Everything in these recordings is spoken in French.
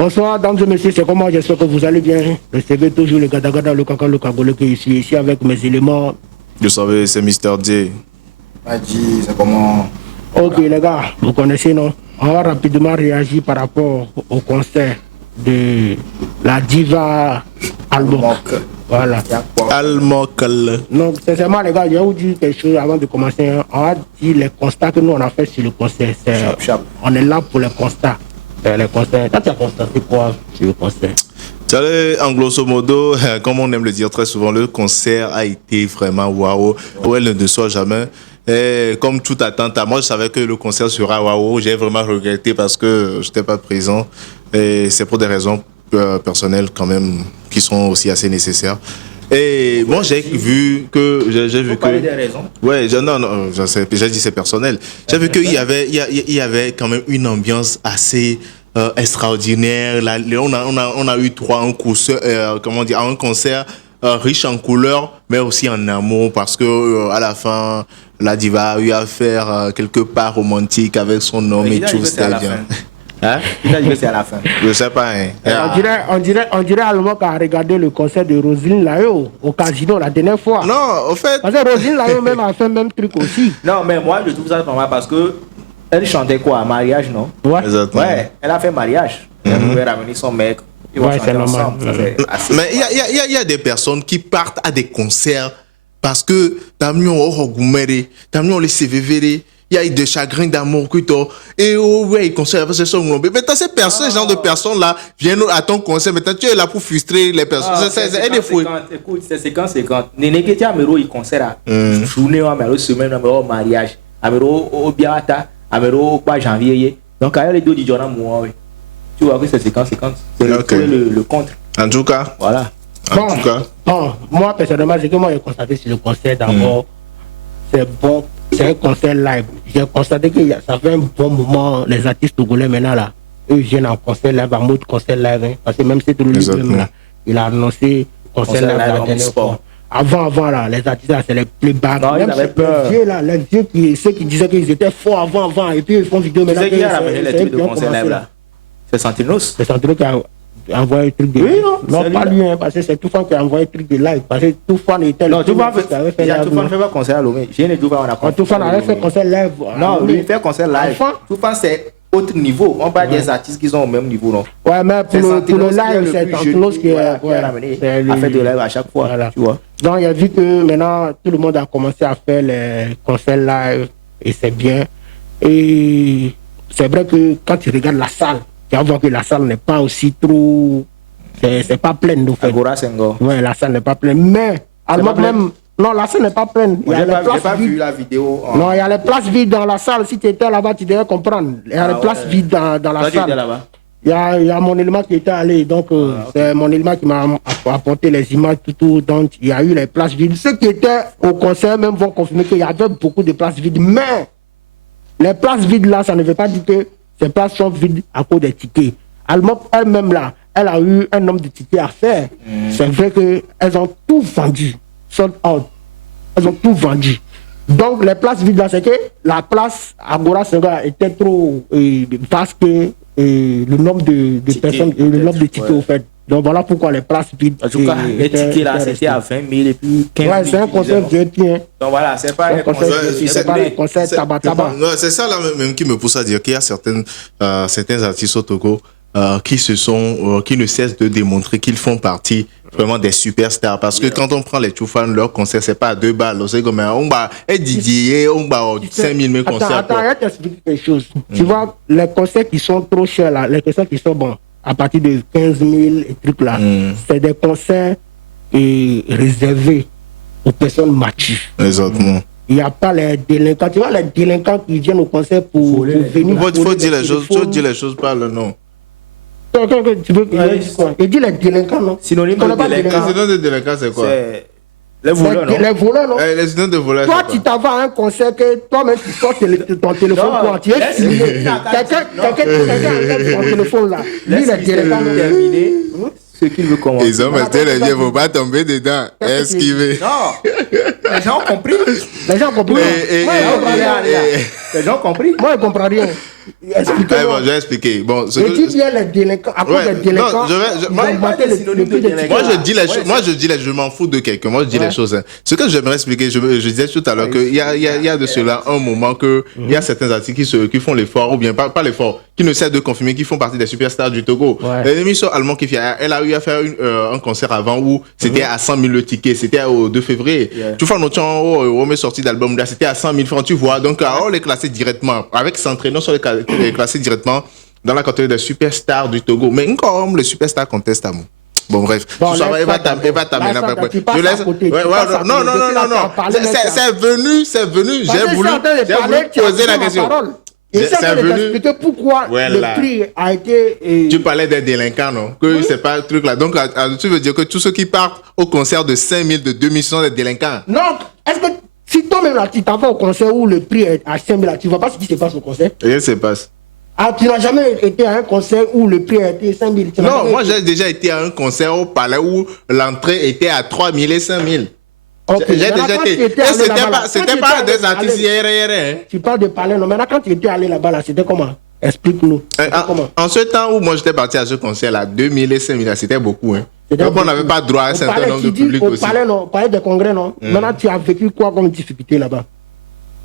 Bonsoir, dames et messieurs, c'est comment? J'espère que vous allez bien. Recevez toujours le Gadagada, le Kaka, le Kagole qui est ici avec mes éléments. Vous savez, c'est Mister J. Adji, c'est comment? Ok, les gars, vous connaissez, non? On va rapidement réagir par rapport au concert de la diva Almok. Voilà. Almokal. Donc, sincèrement, les gars, je vais vous dire quelque chose avant de commencer. Hein. On va dire les constats que nous, on a fait sur le concert. On est là pour les constats. Les concerts. Quand tu as constaté quoi sur le concert? En grosso modo, comme on aime le dire très souvent, le concert a été vraiment waouh, où elle ne déçoit jamais. Et comme toute attente, moi je savais que le concert sera waouh. J'ai vraiment regretté parce que je n'étais pas présent. Et c'est pour des raisons personnelles quand même qui sont aussi assez nécessaires. Et moi j'ai vu que j'ai vu que des raisons. Ouais, non, j'ai dit c'est personnel. J'ai vu qu'il y avait quand même une ambiance assez extraordinaire. Là, on a eu un concert riche en couleurs, mais aussi en amour, parce que à la fin, la diva a eu à faire quelque part romantique avec son homme et tout, c'était bien. Hein? Il a dit que c'est à la fin. Je sais pas. Hein. On dirait Almok a regardé le concert de Roselyne Layo au casino la dernière fois. Non, au fait. Parce que Roselyne Layo même a fait le même truc aussi. Non, mais moi je trouve ça normal parce que elle chantait quoi? Mariage, non? Ouais. Exactement. Ouais, elle a fait mariage. Elle pouvait ramener son mec. Ils vont chanter ensemble. Mais il y a des personnes qui partent à des concerts parce que t'as mis les CVV. Il y a eu des chagrins d'amour que toi. Et ouais, ils concert avec ce mais maintenant, ce genre de personnes-là viennent à ton concert. Maintenant, tu es là pour frustrer les personnes. C'est des fous. Écoute, c'est 50-50. Néné qui a un concert. Journée, un semaine, un mariage. Un au Biata, un quoi janvier. Donc, il y a les deux du journal, moi. Tu vois que c'est 50-50. C'est le contre. En tout cas. Voilà. Bon, moi, personnellement, c'est que moi, j'ai constaté sur le concert d'abord. C'est bon. C'est un concert live. J'ai constaté que ça fait un bon moment, les artistes togolais maintenant là, eux viennent en concert live, en mode concert live, hein, parce que même si tout le monde là, il a annoncé concert live la dernière fois. Avant là, les artistes là, c'est les playbacks. Non, ils avaient peur. Les vieux là, ceux qui disaient qu'ils étaient forts avant, et puis ils font vidéo maintenant. C'est qui a ramené les trucs de concert live là? C'est Santinos. C'est Santinos qui a envoyé un truc de live. Non, pas lui, hein, parce que c'est Toufan qui a envoyé un truc de live. Parce que Toufan était là. Non, Toufan ne fait pas concert à Lomé. J'ai une Toufan, on a Toufan avait fait concert live. Non, lui, il fait concert live. Toufan, c'est autre niveau. On parle des artistes qui sont au même niveau, non? Ouais, mais pour le live, c'est Santinos qui a ramené. A fait de live à chaque fois. Tu vois. Donc, il a vu que maintenant, tout le monde a commencé à faire les concerts live. Et c'est bien. Et c'est vrai que quand tu regardes la salle, tu vas voir que la salle n'est pas aussi trop. C'est pas pleine de fait. Agora Senghor. Ouais, la salle n'est pas pleine. Mais, même. Non, la salle n'est pas pleine. J'ai pas vu la vidéo. Non, il y a les places vides dans la salle. Si tu étais là-bas, tu devais comprendre. Il y a les places vides dans la salle. Il y a mon élément qui était allé. Donc, c'est mon élément qui m'a apporté les images tout. Donc, il y a eu les places vides. Ceux qui étaient au concert même vont confirmer qu'il y avait beaucoup de places vides. Mais, les places vides là, ça ne veut pas dire que ces places sont vides à cause des tickets. Almok elle-même là, elle a eu un nombre de tickets à faire. C'est vrai qu'elles ont tout vendu. Sold out. Elles ont tout vendu. Donc les places vides là, c'est que la place Agora Senghor était trop vaste que le nombre de personnes, le nombre de tickets au fait. Donc voilà pourquoi les places vides. En tout cas, les tickets là, c'était à 20 000 et puis 15 000. Ouais, c'est un concert VIP. Hein. Donc voilà, c'est pas un concert tabac. C'est ça là même qui me pousse à dire qu'il y a certains artistes au Togo qui ne cessent de démontrer qu'ils font partie vraiment des superstars. Parce que quand on prend les Toufan, leur concert, c'est pas à 2 balles. C'est comme on va Didier, on va 5 000 concerts. Attends, je vais t'expliquer quelque chose. Tu vois, les concerts qui sont trop chers là, les concerts qui sont bons, à partir de 15 000 et trucs là, c'est des concerts réservés aux personnes matures. Exactement. Il n'y a pas les délinquants. Tu vois, les délinquants qui viennent au concert pour venir. Il faut dire les choses par le nom. Tu veux quoi? Il dit les délinquants, non? Synonyme de délinquant. Synonyme de délinquant, c'est quoi? Les voleurs, non? Les voleurs, non? Les synonymes de voleurs. Toi, tu t'en vas à un concert que toi-même, tu sors ton téléphone pour en tirer. Quelqu'un ton téléphone là. Lui, les délinquants. Terminé. ce qu'il veut commencer. Ils ont resté les yeux, faut pas tomber dedans. Esquiver. Non, les gens ont compris. Les gens ont compris. Les gens ont compris. Moi, je ne comprends rien. Expliquez-moi. Bon, je vais expliquer. Bon, Je dis bien les délinquants. À cause des délinquants, moi, je dis les choses. Moi, je dis les choses. Je m'en fous de quelqu'un. Moi, je dis les choses. Hein. Ce que j'aimerais expliquer, je disais tout à l'heure qu'il y a de cela un moment que il y a certains artistes qui font l'effort, ou bien pas l'effort, qui ne cessent de confirmer qu'ils font partie des superstars du Togo. L'émission allemande qui fait, elle a eu à faire un concert avant où c'était à 100 000 le ticket. C'était au 2 février. Tu vois, notre on est sorti d'album là, c'était à 100 000 francs, tu vois. Donc, on les classait directement. Avec s'entraînant sur les classés directement dans la catégorie des superstars du Togo. Mais comme les superstars contestent à moi. Bon, bref. Bon, Elle va t'amener après. Je laisse. Non. C'est venu. J'ai voulu poser la question. C'est venu. Pourquoi le prix a été. Tu parlais des délinquants, non? Que c'est pas le truc là. Donc, tu veux dire que tous ceux qui partent au concert de 5 000, de 2 000 sont des délinquants? Non, est-ce que si toi-même là, tu t'en vas au concert où le prix est à 5 000, tu ne vois pas ce qui se passe au concert? Rien ne se passe. Ah, tu n'as jamais été à un concert où le prix a été 5 000? Non, moi j'ai déjà été à un concert au palais où l'entrée était à 3 000 et 5 000. Okay. J'ai déjà été. C'était pas des artistes hier. Tu parles de palais, non? Maintenant, quand tu étais allé là-bas, là, c'était comment? Explique-nous. En ce temps où moi j'étais parti à ce concert-là, 2 000 et 5 000, c'était beaucoup. Hein. Donc on n'avait pas droit à un certain nombre de public aussi. Au palais des congrès, non? Maintenant, tu as vécu quoi comme difficulté là-bas?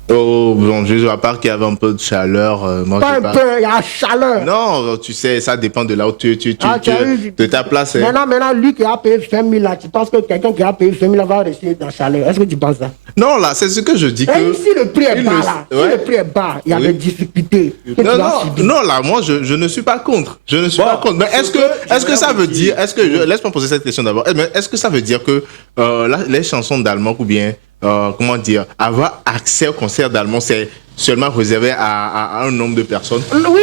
Oh, bon, juste à part qu'il y avait un peu de chaleur. Moi, pas un peu, il y a chaleur. Non, tu sais, ça dépend de là où de ta place. Maintenant, lui qui a payé 20 000 là, tu penses que quelqu'un qui a payé 20 000 va rester dans la chaleur? Est-ce que tu penses ça? Non, là, c'est ce que je dis. Et si le prix est bas, là, si le prix est bas, il y a des difficultés. Non, là, moi, je ne suis pas contre. Je ne suis pas contre. Mais est-ce que ça veut dire, laisse-moi poser cette question d'abord. Est-ce que ça veut dire que les chansons d'allemand ou bien comment dire, avoir accès au concert d'allemand, c'est seulement réservé à un nombre de personnes? Oui,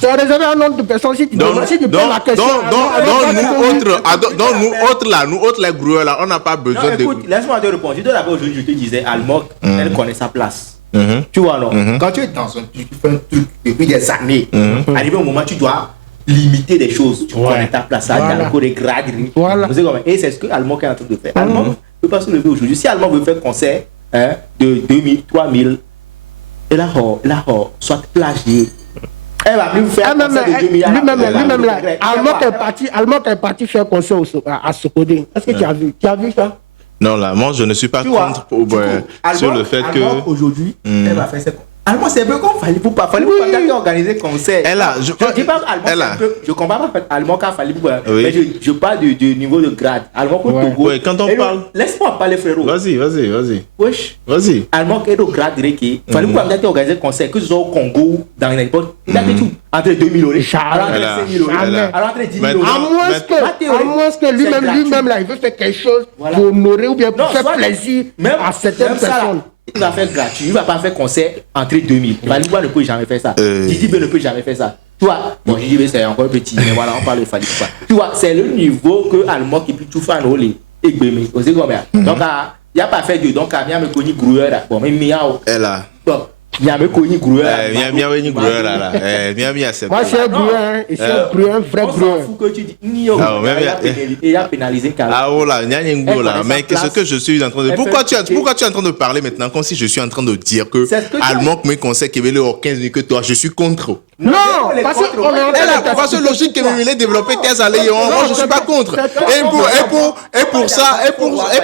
c'est réservé à un nombre de personnes. Si tu poses la question. Nous autres, les groueurs là, on n'a pas besoin de. Écoute, laisse-moi te répondre. Je te rappelle aujourd'hui, je te disais, Almok, elle connaît sa place. Tu vois, non? Quand tu es dans un truc, tu fais un truc depuis des années, arrivé au moment, tu dois limiter des choses. Tu connais ta place, il y a encore des graderies. Et c'est ce que Almok est en train de faire. Almok ne peut pas se lever aujourd'hui. Si Almok veut faire un concert de 2 000, 3 000, et là, soit plagié. Elle va plus faire un concert de 2 000. Lui-même là, Almok est parti faire un concert à Sokodé. Est-ce que tu as vu ça? Non, là, moi, je ne suis pas contre sur le fait que. Aujourd'hui, elle va faire ses concerts. Allemand, c'est un peu comme Fally Poupa. Fally Poupa qui a organisé concert. Je dis pas Allemand, je comprends pas Allemand qui a Fally Poupa. Mais je parle du niveau de grade. Allemand au Togo. Quand on parle. Laisse-moi parler, frérot. Vas-y. Wesh. Vas-y. Allemand qui est au grade qui. Fally Poupa a organisé concert, que ce soit au Congo, dans n'importe. Il a fait tout. Entre 2 000 euros. Entre 5 000 euros. Entre 10 000 euros. À moins que lui-même là, il veut faire quelque chose pour honorer ou bien pour faire plaisir à certaines personnes. Il va faire gratuit, il va pas faire concert entre 2000. Fally Poupa ne peut jamais faire ça. Didi B ne peut jamais faire ça. Tu vois, bon, Didi B c'est encore petit, mais voilà, on parle de Fally Poupa. Tu vois, c'est le niveau que Almok et puis tout fan olé et Gbeme. Vous savez comment? Donc, il n'y a pas fait de donc, il y a me connu Groueur. Bon, mais Miao. Elle a. Bon, il y a me connu Groueur. Miao est Groueur là. Miao c'est. Moi, c'est un Groueur. C'est un Groueur, un vrai Groueur. On s'en fout que tu dis Nio. Il a pénalisé Kala. Ah, oh là, Nyango là. Mais ce que je suis en train de. Pourquoi tu es en train de parler maintenant comme si je suis en train de dire que Almok me conseille qu'il veut 15 minutes que toi, je suis contre. Non, parce que logique que vous voulez développer tes allées, moi je suis pas contre. Et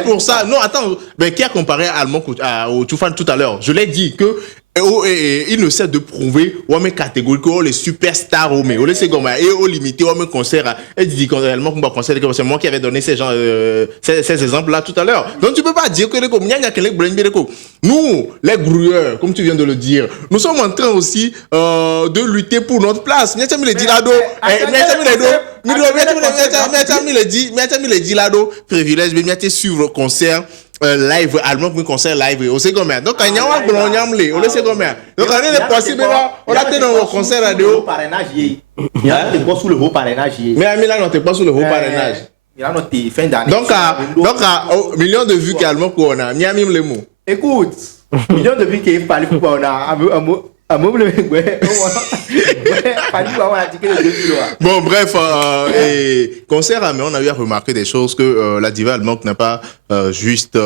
pour ça, non attends, mais qui a comparé Almok au Toufan tout à l'heure? Je l'ai dit que il ne cesse de prouver ou mes catégories que les superstars ou les secondaires et au limité ou mes concerts et dit réellement qu'on va concert c'est moi qui avais donné ces exemples là tout à l'heure. Donc tu peux pas dire que nous les grouilleurs comme tu viens de le dire, nous sommes en train aussi de lutter pour notre place. Privilège mais suivre concert live allemand pour concert live au second donc il y a un blanc nyamlé au second donc on est possible là on a tenu au concert radio parrainage il y a des postes sous le haut parrainage mais à Milan on t'es pas sous le haut parrainage il y a notre fin d'année donc à millions de vues qu'allemand qu'on a Miami les mots écoute millions de vues qui est parlé pour on a Bon, bref, concert, mais on a eu à remarquer des choses que la diva allemande n'a pas juste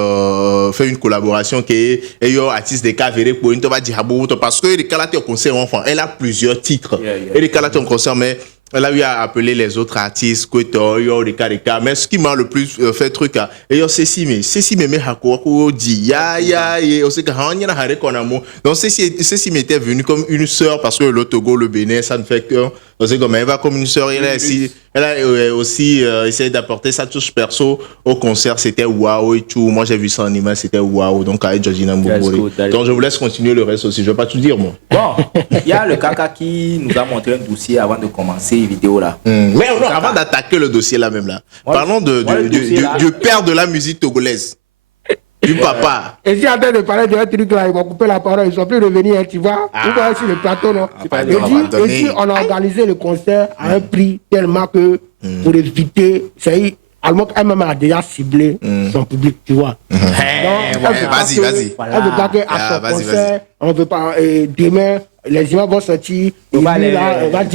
fait une collaboration qui est artiste de Cavere pour une parce que les Calatés au concert enfant, elle a plusieurs titres. Et les Calatés au concert, mais elle a eu à appeler les autres artistes, mais ce qui m'a le plus fait truc, et Cécile me Hakoko dit, ya, et aussi que donc Cécile était venue comme une sœur parce que le Togo, le Bénin, ça ne fait que, c'est comme elle va comme une sœur, elle a aussi essayé d'apporter sa touche perso au concert, c'était waouh et tout. Moi j'ai vu ça en image, c'était waouh. Donc avec Georgina Mbobori. Donc je vous laisse continuer le reste aussi, je vais pas tout dire moi. Bon, il y a le Kaka qui nous a montré un dossier avant de commencer la vidéo là. Mais non, avant d'attaquer le dossier là même là, parlons du père de la musique togolaise. Du papa. Et si en train de parler de un truc là, ils vont couper la parole, ils ne sont plus revenus, hein, tu vois. Vous voyez sur le plateau, non? Et si on a organisé le concert à un prix tellement que pour éviter, c'est Almok elle-même a déjà ciblé son public, tu vois. Donc, vas-y. Elle veut pas qu'à son concert, on ne veut pas, demain, les images vont sortir, on va dire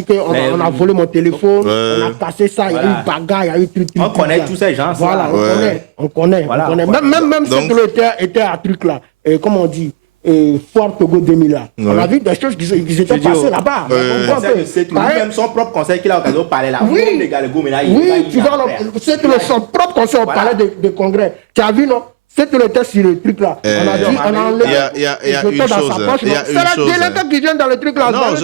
qu'on a volé mon téléphone, on a cassé ça, il y a eu bagarre, il y a eu truc. On connaît tous ces gens. Voilà, on connaît. Même si le était à truc là, comme on dit, Fort Togo 2000 là. On a vu des choses qui étaient passées là-bas. C'est même son propre conseil qu'il a occasion de parler là. Oui, tu vois, c'est son propre conseil, on parlait de congrès. Tu as vu, non? C'est le test sur le truc là. On a dit, on a enlevé. Il y a une chose. C'est la délinquant qui vient dans le truc là. Non.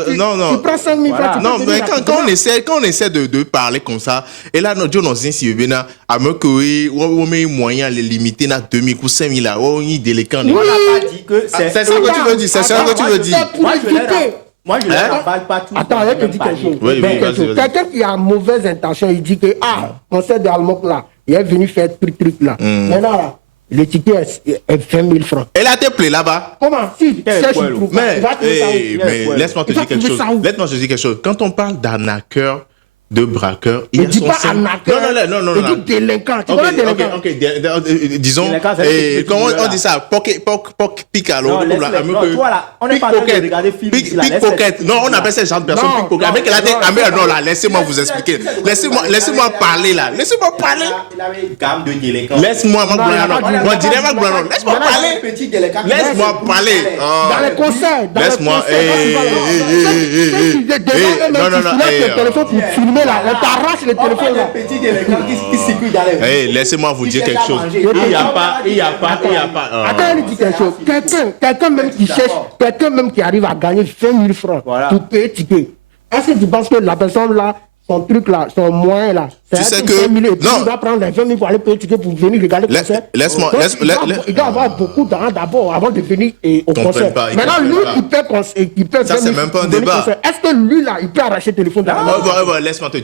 Tu prends 5 000 francs. Non, mais quand on essaie de parler comme ça, et là, nous avons dit, si vous à me courir, on met moyen les limiter à 2 000 ou 5 000 là, on y délinquant. On n'a pas dit que c'est ça que tu veux dire. C'est ça que tu veux dire. Moi, je ne parle pas tout. Attends, je te dis quelque chose. Quelqu'un qui a mauvaise intention, il dit que, concert de Almok là, il est venu faire truc là. Maintenant là, le ticket est 20 000 francs. Elle a été plaît là-bas. Comment? Si, mais laisse-moi te dire quelque chose. Laisse-moi te dire quelque chose. Quand on parle d'arnaqueur, de braqueur, il y a son... Non. Je dis délinquant. Tu connais délinquant? Ok. Disons, comment on dit ça? Pick alors. On est pas en train de regarder film. Pickpocket. Non, on appelle ça genre de personne pickpocket. Avec elle a dit, non là, laissez-moi vous expliquer. Laissez-moi parler là. Laissez-moi parler. Il avait une gamme de délinquants. Laisse-moi, laisse-moi parler. Laisse-moi parler. Dans les concerts. Laisse-moi. Non. On t'arrache le téléphone là. Petit délinquant qui circule dans les... Laissez-moi vous dire quelque chose. Il n'y a pas. Attends, il dit quelque chose. Quelqu'un même qui cherche, quelqu'un même qui arrive à gagner 20 000 francs pour payer ticket. Est-ce que tu penses que la personne là, son truc là, son moyen là, tu sais que non, il va prendre les 20 000 pour aller payer ticket pour venir regarder le concert. Il doit avoir beaucoup d'argent d'abord avant de venir au concert. Maintenant, lui, il peut ça, c'est même pas un débat. Est-ce que lui là, il peut arracher le téléphone? Laisse-moi te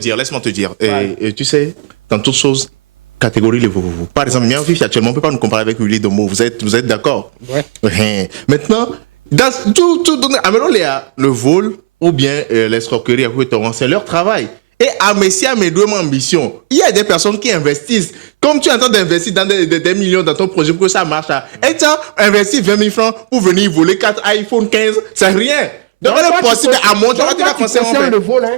dire. Et tu sais, dans toutes choses, catégorie les vous. Par exemple, Mian Fifi, actuellement, on ne peut pas nous comparer avec Willy Domo. Vous êtes d'accord? Ouais. Maintenant, dans tout, le vol ou bien l'escroquerie, c'est leur travail. Et à Messi, à mes deux ambitions, il y a des personnes qui investissent. Comme tu es en train d'investir dans des millions dans ton projet pour que ça marche. Et tu as investi 20 000 francs pour venir voler 4 iPhone 15, c'est rien. Donc, on est possible à monter, on va conseiller.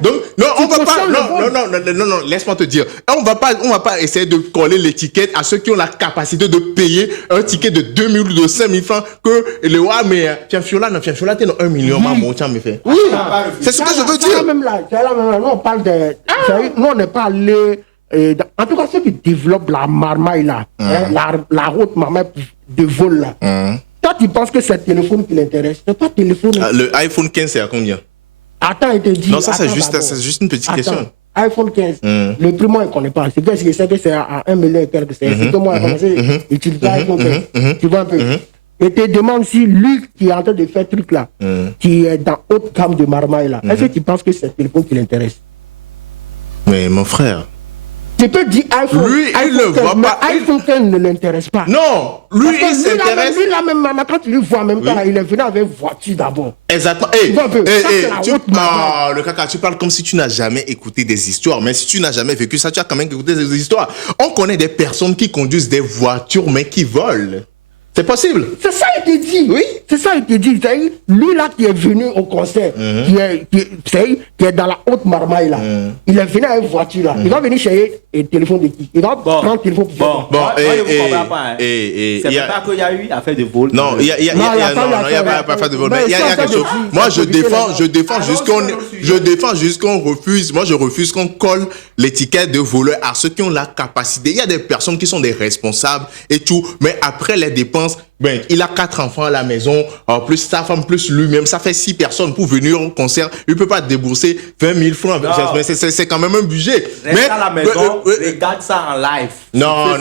Donc, non, on va pas, non, laisse-moi te dire. On va pas essayer de coller l'étiquette à ceux qui ont la capacité de payer un ticket de 2 000 ou de 5 000 francs que le roi, mais, Fianfiola, t'es dans 1 million, maman, tiens, me fait. Oui, c'est ce que je veux dire. Nous, on parle de, nous, on n'est pas allé, en tout cas, ceux qui développent la marmaille là, la route marmaille de vol là. Toi, tu penses que c'est le téléphone qui l'intéresse? C'est pas le téléphone. Le iPhone 15, c'est à combien? Attends, il te dit. Non, ça, c'est juste une petite question. iPhone 15, le prix, moi, je ne connais pas. C'est que je sais que c'est à 1 million et quelques. C'est que moi, je commencé à utiliser iPhone 15. Tu vois un peu. Et te demande si lui qui est en train de faire ce truc là, qui est dans haute gamme de marmaille là, est-ce que tu penses que c'est le téléphone qui l'intéresse? Mais mon frère. Tu peux dire iPhone. Lui, il ne voit pas. iPhone 15 ne l'intéresse pas. Non, lui, il s'intéresse. Lui, là, même, quand tu le vois, même là, il est venu avec voiture d'abord. Exactement. Le caca, tu parles comme si tu n'as jamais écouté des histoires. Mais si tu n'as jamais vécu ça, tu as quand même écouté des histoires. On connaît des personnes qui conduisent des voitures, mais qui volent. C'est possible. C'est ça, il te dit. Oui. C'est ça, il te dit. C'est lui là qui est venu au concert, qui est dans la haute marmaille là. Il est venu avec une voiture là. Il va venir chercher le téléphone de qui? Il va prendre le téléphone pour c'est pas qu'il y a eu affaire de vol. Non, il y a pas affaire de vol. Mais il y a quelque chose. Moi, je défends juste qu'on refuse. Moi, je refuse qu'on colle l'étiquette de voleur à ceux qui ont la capacité. Il y a des personnes qui sont des responsables et tout. Mais après les dépenses, ben, il a 4 enfants à la maison, plus sa femme, plus lui-même. Ça fait 6 personnes pour venir au concert. Il ne peut pas débourser 20 000 francs. C'est quand même un budget. Reste à la maison, regarde ça en live. Non.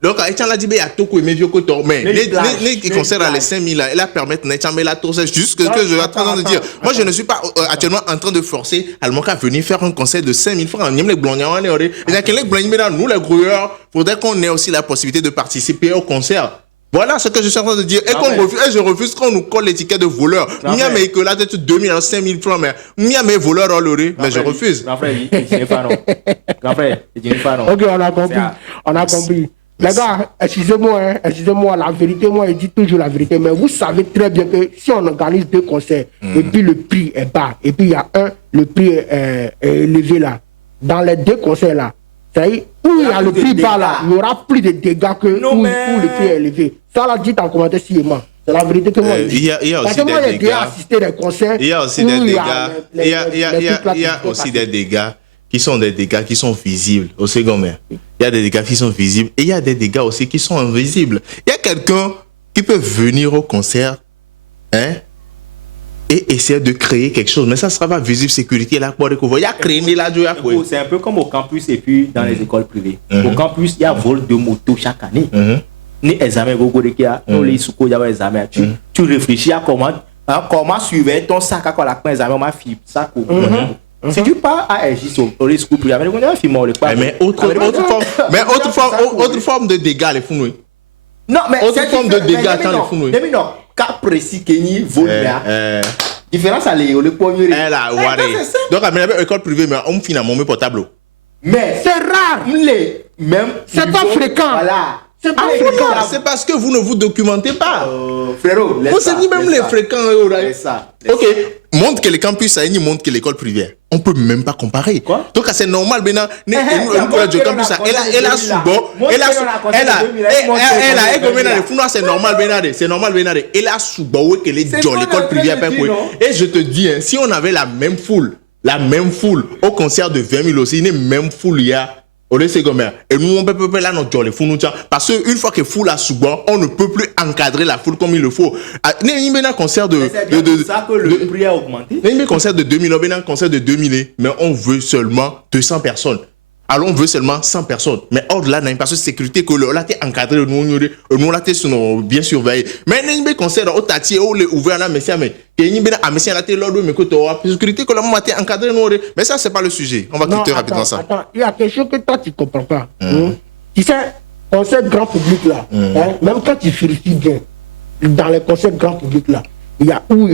Donc, Etienne l'a dit, il y a tout mais vieux côté. Mais les concerts à les 5 000 là, il a permis Etienne, mais là, tout c'est juste ce que je suis en train de dire. Moi, je ne suis pas actuellement en train de forcer Almanka à venir faire un concert de 5 000 francs. Nous, les grouilleurs, il faudrait qu'on ait aussi la possibilité de participer au concert. Voilà ce que je suis en train de dire. Et je refuse qu'on nous colle l'étiquette de voleur. Mia mais que là, peut-être 2 000 à 5 000 francs, mais Mia mais voleur en l'oré, mais je refuse. Grand frère, il pas non. Grand frère, il pas non. Ok, on a compris. Les gars, excusez-moi, la vérité, moi, je dis toujours la vérité, mais vous savez très bien que si on organise 2 concerts, et puis le prix est bas, et puis il y a le prix est élevé là, dans les 2 concerts là, c'est-à-dire, où il y a le prix bas là, il y aura plus de dégâts que où le prix est élevé. Ça, là, dites en commentaire si moi. C'est la vérité que moi. Il y a aussi des dégâts. Assisté des concerts. Il y a aussi des dégâts. Il y a aussi des dégâts qui sont des dégâts qui sont visibles au second maire. Il y a des dégâts qui sont visibles et il y a des dégâts aussi qui sont invisibles. Il y a quelqu'un qui peut venir au concert, hein, et essayer de créer quelque chose. Mais ça ne sera pas visible, sécurité, là, pour découvrir. Il y a créé là, c'est un peu comme au campus et puis dans les écoles privées. Au campus, il y a vol de moto chaque année. Ni examen, tu réfléchis à comment suivre ton sac à la fin examen, ma fille, ça. Si tu pars à Aegis au risque pour mais autre forme de dégâts, les fous. Non, mais autre forme de dégâts dans les fous. Cas précis Kenny vol différence à le premier. Donc à l'école privée mais on finalement met portable. Mais c'est rare. C'est pas fréquent. Voilà. C'est pas fréquent. C'est parce que vous ne vous documentez pas. Frérot, vous savez même les fréquents. Ok. Montre que le campus a une montre que l'école privée. On peut même pas comparer. Quoi? Donc c'est normal maintenant. Elle a souvent. C'est normal c'est normal elle a souvent que les gens l'école privée. Et je te dis si on avait la même foule au concert de 20 000 aussi, une même foule il y a. Et nous, on peut là notre les fous parce qu'une fois que foule a souvent, on ne peut plus encadrer la foule comme il le faut. Il y a un concert de ça que le prix a augmenté. Il y a un concert de 2000, on a un concert de 2000, mais on veut seulement 200 personnes. Alors on veut seulement 100 personnes. Mais hors de là, parce que sécurité que là t'es encadré, nous là t'es bien surveillé. Mais il y a un concert au tati où les ouvert là mais il y a un messia là t'es là mais que toi sécurité que là moi t'es encadré mais ça c'est pas le sujet. On va quitter rapidement ça. Attends, il y a quelque chose que toi tu comprends pas. Tu sais, concert grand public là, même quand tu vérifies bien dans les concerts grand public là, il y a où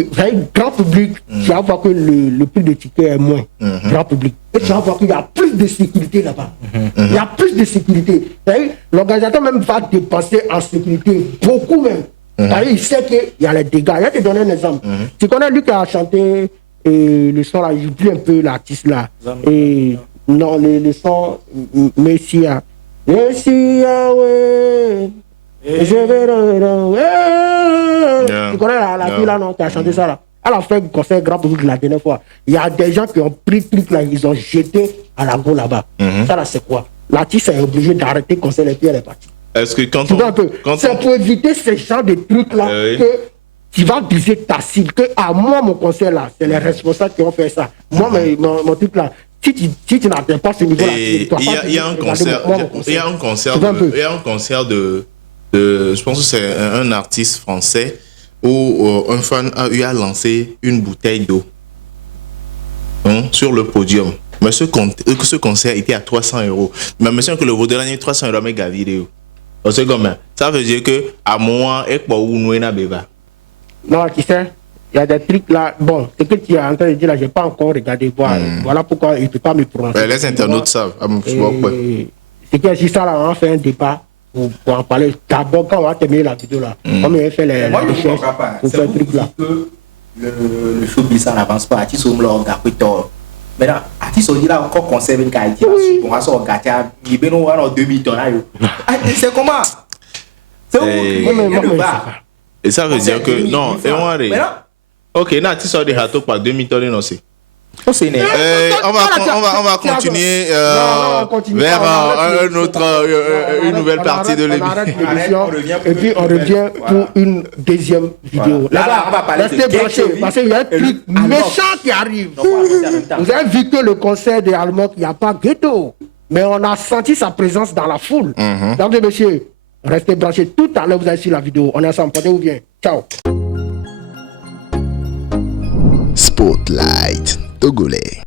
grand public, tu vas voir que le prix de ticket est moins grand public. Et tu vas voir qu'il y a plus de sécurité là-bas. Il y a plus de sécurité. L'organisateur même va dépenser en sécurité beaucoup même. Il sait qu'il y a les dégâts. Je vais te donner un exemple. Tu connais lui qui a chanté le son là, j'oublie un peu l'artiste là. Et non, le son Messia. Messia, ouais. Je vais tu connais la fille là, non, qui a chanté ça là. Elle a fait un concert grand public la dernière fois. Il y a des gens qui ont pris le truc là, ils ont jeté à la go là-bas. Ça là, c'est quoi? L'artiste est obligé d'arrêter le concert et puis elle est partie. Est-ce que quand c'est pour éviter ce genre de trucs là que tu vas viser ta cible. Que moi, mon concert là, c'est les responsables qui ont fait ça. Moi, mon truc là. Si tu n'atteins pas ce niveau-là, il y a un concert de je pense que c'est un artiste français où un fan a eu à lancer une bouteille d'eau sur le podium. Mais ce concert était à 300 €. Mais monsieur que le vaut dernier 300 € mais gaviré. C'est comme ça veut dire que à moi et quoi où nous n'a beba. Non, tu sais, il y a des trucs là. Bon, ce que tu es en train de dire là, j'ai pas encore regardé voir. Voilà pourquoi il ne peut pas me prononcer. Les internautes savent. C'est que si ça là, on fait un débat. pour en parler. D'abord, quand on va terminer la vidéo là, comme il a fait les recherches pour faire le truc là. Le showbiz ça n'avance pas. Artiste au mlo gars tort. Maintenant, artiste au dit là encore conserve une qualité. On va s'en gâter. Il ben on en 2000 dollars. C'est comment? C'est où? Et ça veut dire que non, et on arrive. Ok, n'a tu sors des râteaux par 2000 dollars non c'est. On va continuer vers une nouvelle partie de l'émission. Et puis on revient pour une deuxième vidéo. Là, on va parler de branchés parce qu'il y a un truc méchant qui arrive. Vous avez vu que le concert des Allemands, il n'y a pas ghetto. Mais on a senti sa présence dans la foule. Donc, messieurs, restez branchés. Tout à l'heure, vous avez su la vidéo. On est ensemble. Portez-vous bien. Ciao. Spotlight Togolais.